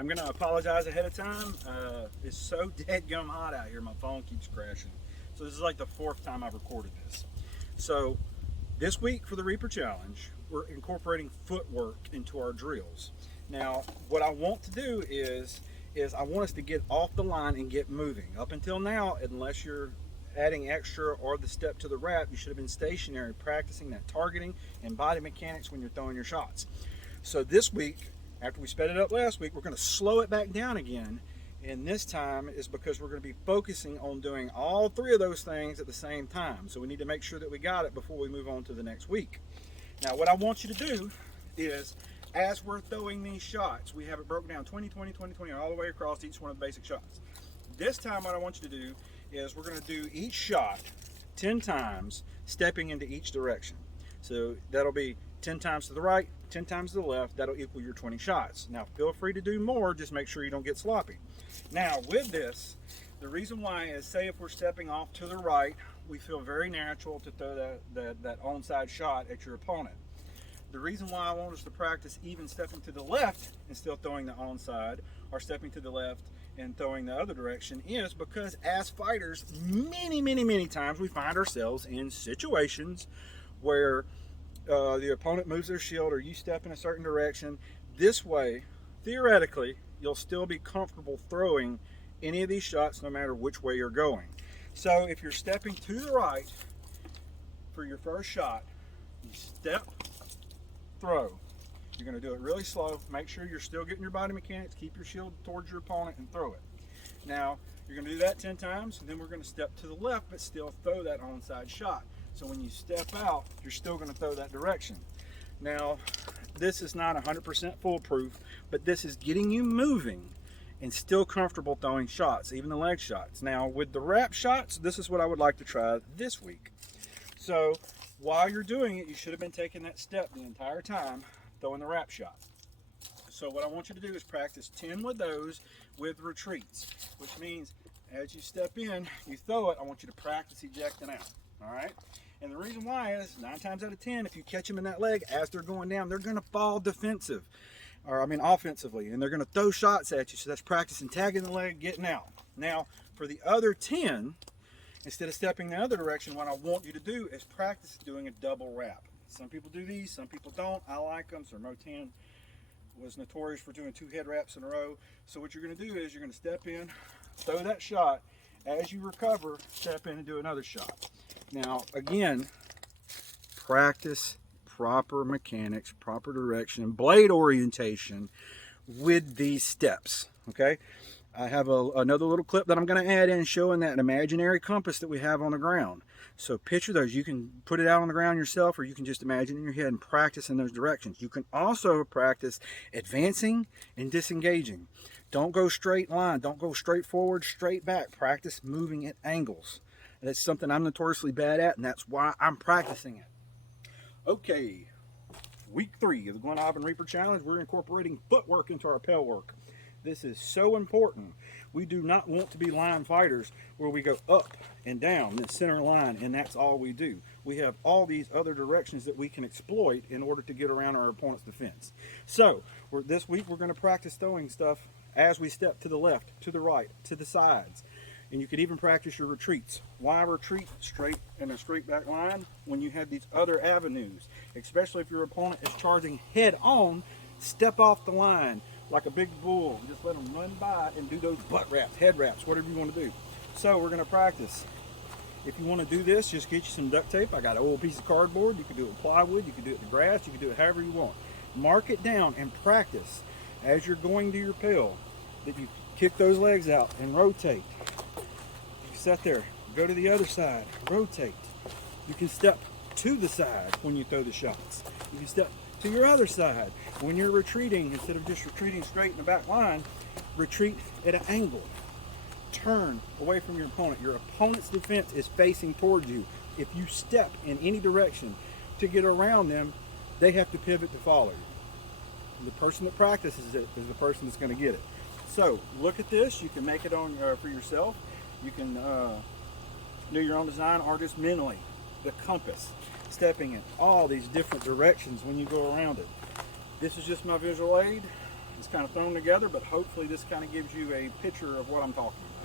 I'm going to apologize ahead of time. It's so dead-gum hot out here, my phone keeps crashing. So this is like the 4th time I've recorded this. So this week for the Reaper Challenge, we're incorporating footwork into our drills. Now, what I want to do is I want us to get off the line and get moving. Up until now, unless you're adding extra or the step to the wrap, you should have been stationary practicing that targeting and body mechanics when you're throwing your shots. So this week, after we sped it up last week, we're going to slow it back down again. And this time is because we're going to be focusing on doing all 3 of those things at the same time. So we need to make sure that we got it before we move on to the next week. Now, what I want you to do is, as we're throwing these shots, we have it broken down 20, 20, 20, 20, all the way across each one of the basic shots. This time, what I want you to do is we're going to do each shot 10 times, stepping into each direction. So that'll be 10 times to the right, 10 times to the left. That'll equal your 20 shots. Now, feel free to do more, just make sure you don't get sloppy. Now, with this, the reason why is, say if we're stepping off to the right, we feel very natural to throw that onside shot at your opponent. The reason why I want us to practice even stepping to the left and still throwing the onside, or stepping to the left and throwing the other direction, is because as fighters, many times we find ourselves in situations where the opponent moves their shield or you step in a certain direction. This way, theoretically, you'll still be comfortable throwing any of these shots no matter which way you're going. So if you're stepping to the right for your first shot, you step, throw. You're going to do it really slow. Make sure you're still getting your body mechanics. Keep your shield towards your opponent and throw it. Now, you're going to do that 10 times, and then we're going to step to the left, but still throw that onside shot. So when you step out, you're still going to throw that direction. Now, this is not 100% foolproof, but this is getting you moving and still comfortable throwing shots, even the leg shots. Now, with the wrap shots, this is what I would like to try this week. So while you're doing it, you should have been taking that step the entire time, throwing the wrap shot. So what I want you to do is practice 10 with those with retreats, which means as you step in, you throw it, I want you to practice ejecting out, all right? And the reason why is 9 times out of 10, if you catch them in that leg as they're going down, they're gonna fall offensively, and they're gonna throw shots at you. So that's practicing tagging the leg, getting out. Now, for the other 10, instead of stepping the other direction, what I want you to do is practice doing a double wrap. Some people do these, some people don't. I like them. So Motan was notorious for doing 2 head wraps in a row. So what you're going to do is you're going to step in, throw that shot. As you recover, step in and do another shot. Now, again, practice proper mechanics, proper direction, blade orientation with these steps, okay? I have another little clip that I'm going to add in showing that imaginary compass that we have on the ground. So picture those. You can put it out on the ground yourself, or you can just imagine in your head and practice in those directions. You can also practice advancing and disengaging. Don't go straight line. Don't go straight forward, straight back. Practice moving at angles. That's something I'm notoriously bad at, and that's why I'm practicing it. Okay, week 3 of the Gleann Reaper Challenge. We're incorporating footwork into our pell work. This is so important. We do not want to be line fighters where we go up and down the center line and that's all we do. We have all these other directions that we can exploit in order to get around our opponent's defense. So this week we're going to practice throwing stuff as we step to the left, to the right, to the sides. And you could even practice your retreats. Why retreat straight in a straight back line when you have these other avenues? Especially if your opponent is charging head on, step off the line like a big bull. Just let them run by and do those butt wraps, head wraps, whatever you want to do. So we're going to practice. If you want to do this, just get you some duct tape. I got an old piece of cardboard. You can do it with plywood. You can do it with grass. You can do it however you want. Mark it down and practice as you're going to your pill that you kick those legs out and rotate. You sit there, go to the other side, rotate. You can step to the side when you throw the shots. You can step to your other side. When you're retreating, instead of just retreating straight in the back line, retreat at an angle. Turn away from your opponent. Your opponent's defense is facing towards you. If you step in any direction to get around them, they have to pivot to follow you. The person that practices it is the person that's going to get it. So look at this. You can make it on for yourself. You can do your own design or just mentally. The compass, stepping in all these different directions when you go around it. This is just my visual aid. It's kind of thrown together, but hopefully this kind of gives you a picture of what I'm talking about.